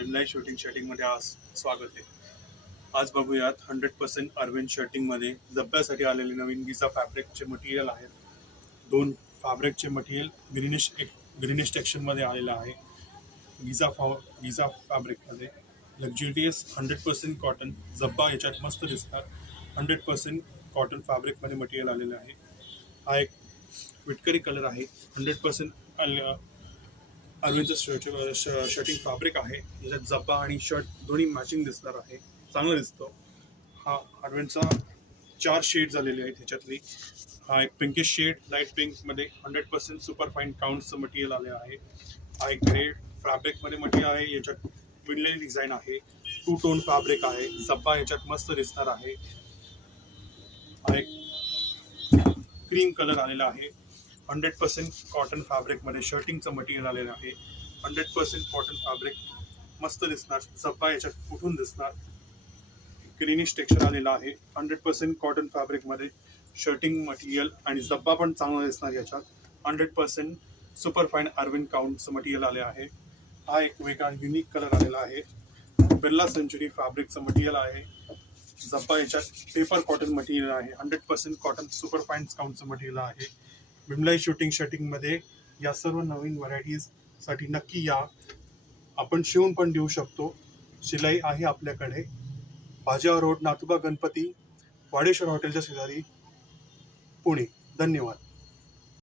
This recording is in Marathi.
बिमलाई शर्टिंगमध्ये आज स्वागत आहे। आज बघूयात 100% अरविंद शर्टिंगमध्ये जब्ब्यासाठी आलेले नवीन गिझा फॅब्रिकचे मटेरियल आहेत। दोन फॅब्रिकचे मटेरियल ग्रीनिश टेक्स्चरमध्ये आलेलं आहे। गिझा फॅब्रिकमध्ये लक्झुरियस 100% कॉटन जब्बा याच्यात मस्त दिसतात। 100% कॉटन फॅब्रिकमध्ये मटेरियल आलेलं आहे। हा एक विटकरी कलर आहे। 100% अरविंदचं शर्टिंग फॅब्रिक आहे। याच्यात जब्बा आणि शर्ट दोन्ही मॅचिंग दिसणार आहे, चांगलं दिसतो। हा अरविंदचा 4 शेड झालेले आहेत ह्याच्यातली। हा एक पिंकिश शेड लाईट पिंकमध्ये 100% सुपर फाईन काउंटचं मटेरियल आले आहे। हा एक ग्रे फॅब्रिकमध्ये मटेरियल आहे। याच्यात विणलेली डिझाईन आहे। 2 टोन फॅब्रिक आहे। जब्बा याच्यात मस्त दिसणार आहे। हा एक क्रीम कलर आलेला आहे। 100% कॉटन फॅब्रिकमध्ये शर्टिंगचं मटेरियल आलेलं आहे। 100% कॉटन फॅब्रिक मस्त दिसणार। जब्बा याच्यात उठून दिसणार। ग्रीनिश टेक्स्चर आलेला आहे। 100% कॉटन फॅब्रिकमध्ये शर्टिंग मटेरियल आणि जब्बा पण चांगला दिसणार याच्यात। 100% सुपर फाईन अरविंद काउंटचं मटेरियल आले आहे। हा एक वेगळा युनिक कलर आलेला आहे। बिर्ला सेंचुरी फॅब्रिकचं मटेरियल आहे। जब्बा याच्यात पेपर कॉटन मटेरियल आहे। 100% कॉटन सुपर फाईन काउंटचं मटेरियल आहे। बिमलाई शर्टिंगमध्ये या सर्व नवीन व्हरायटीजसाठी नक्की या। आपण शिवून पण देऊ शकतो। शिलाई आहे आपल्याकडे। भाजिया रोड, नाथुबा गणपती, वाडेश्वर हॉटेलच्या शेजारी, पुणे। धन्यवाद।